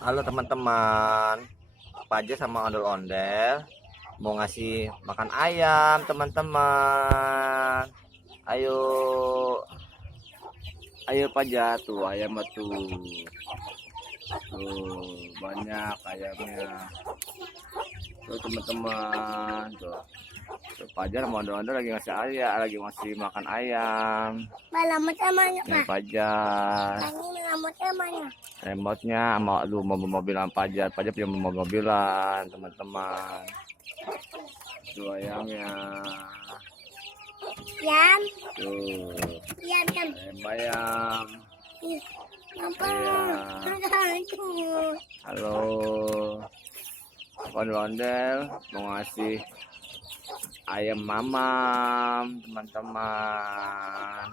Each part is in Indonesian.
Halo teman-teman, Paja sama ondel-ondel mau ngasih makan ayam teman-teman. Ayo, ayo Paja tuh ayam tuh. Tuh banyak ayamnya. Tuh teman-teman, tuh. Tuh Paja sama ondel-ondel lagi ngasih ayam, lagi ngasih makan ayam. Malamut namanya, Nih Pak. Paja. Ini malamut namanya. Remote-nya sama lu mobil-mobilan Paja. Paja punya mobil-mobilan teman-teman. Tuh ayamnya. Yam, Tuh, yam, yam. ayam. Ih, apa? Iya. Halo, ondel-ondel mau ngasih ayam mamam teman-teman.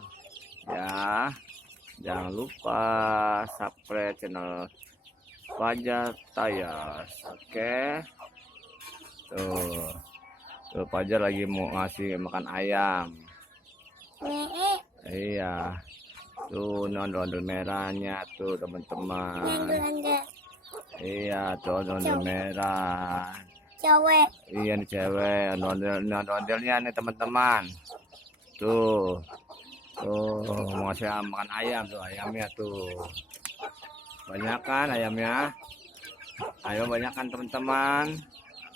Ya, jangan lupa subscribe channel Paja Tayas. Oke. Tuh Paja lagi mau ngasih makan ayam. Iya. Tuh ondel-ondel merahnya tuh teman-teman. Iya tuh ondel merah. Cewek. Iya nih cewek ondel-ondelnya nih teman-teman. Tuh mau ngasih makan ayam tuh ayamnya tuh. Banyak kan ayamnya? Ayo banyak kan teman-teman.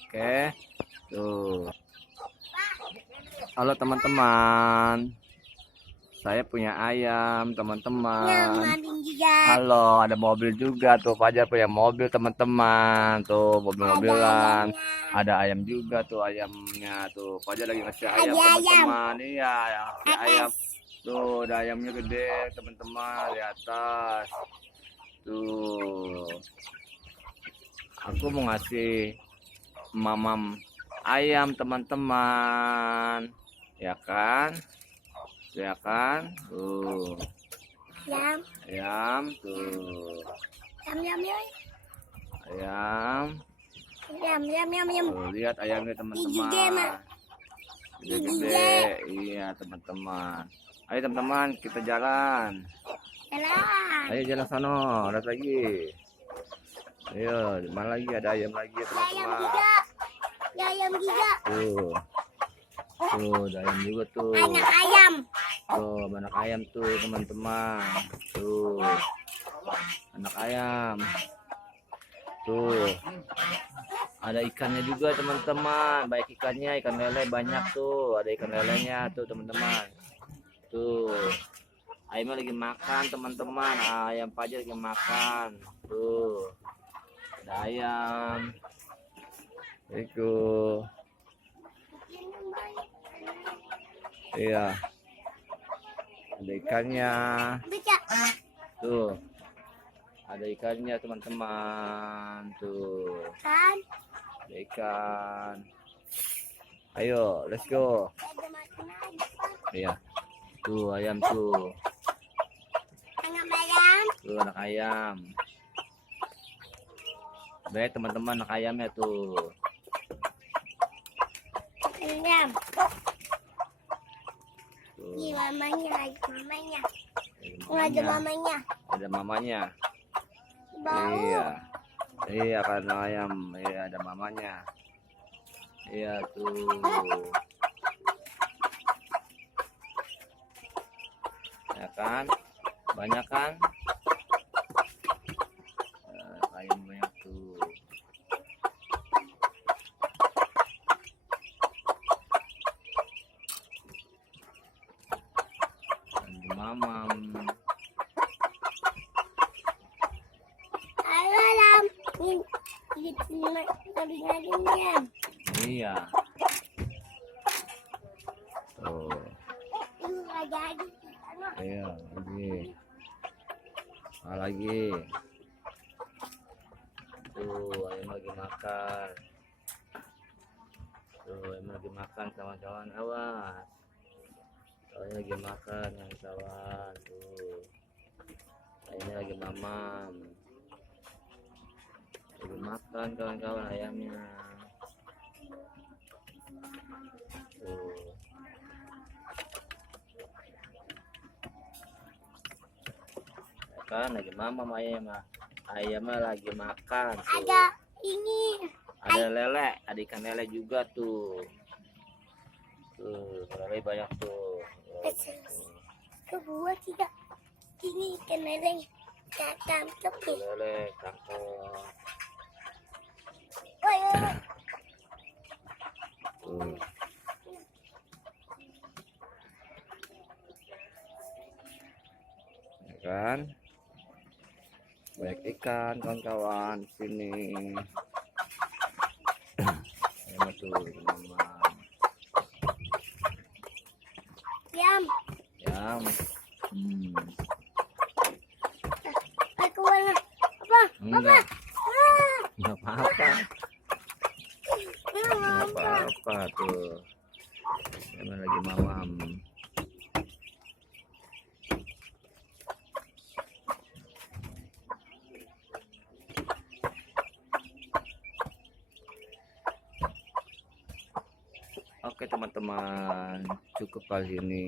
Oke. Tuh. Halo teman-teman. Saya punya ayam teman-teman. Halo, ada mobil juga tuh. Fajar punya mobil teman-teman. Tuh mobil-mobilan. Ada ayam juga tuh ayamnya tuh. Fajar lagi ngasih ayam teman-teman. Iya, ayam. Tuh ada ayamnya gede teman-teman di atas. Tuh. Aku mau ngasih mamam ayam teman-teman. Ya kan? Ya kan? Tuh. Yam. Ayam tuh. Yam, yam, yam. Ayam. Yam, yam, yam, yam. Tuh, lihat ayamnya teman-teman. Gede-gede. Iya teman-teman. Ayo teman-teman kita jalan. Jalan. Ayo jalan sono. Lihat lagi. Ayo, mana lagi ada ayam lagi ya teman-teman. Ayam juga. Tuh. Tuh, ada ayam juga tuh. Anak ayam. Tuh, anak ayam tuh teman-teman. Tuh. Anak ayam. Tuh. Ada ikannya juga teman-teman. Baik ikannya, ikan lele banyak tuh. Ada ikan lelenya tuh teman-teman. Tuh. Ayamnya lagi makan teman-teman. Ayam Paja lagi makan. Tuh. Ada ayam. Itu. Iya. Ada ikannya. Tuh. Ada ikannya teman-teman. Tuh. Kan? Ada ikan. Ayo, let's go. Iya. Tuh ayam tuh. Anak ayam. Tuh anak ayam. Baik teman-teman anak ayamnya tuh. Ayam. Tuh. Ini mamanya, mamanya. Ada Ada mamanya. Ada mamanya. Bau. Iya. Iya karena ayam. Iya ada mamanya. Iya tuh. Ya kan? Banyak kan? Ayam banyak tuh. Ada mamam. Alam. Ini Iya. Tuh. Iya lagi. Lagi. Tuh ayam lagi makan. Tuh ayam lagi makan kawan-kawan, awas. Ayam lagi makan kawan-kawan. Tuh ayamnya lagi mamam. Lagi makan kawan-kawan ayamnya. Tuh. Ya kan lagi mamam ayam mah. Ayamnya lagi makan tuh. Ada ini. Ada lele, ada ikan lele juga tuh. Tuh, lele banyak tuh. Kedua tiga. Ini ikan lele. Tangkap Tuh, lele tangkap. Woi, Tuh. Ya kan? Banyak ikan kawan-kawan di sini. Ayam tuh, teman-teman. Yam. Yam. Aku mana? Apa? Enggak, Ah, enggak apa-apa. Enggak apa? apa-apa tuh. Emang lagi mamam. Oke teman-teman, cukup kali ini.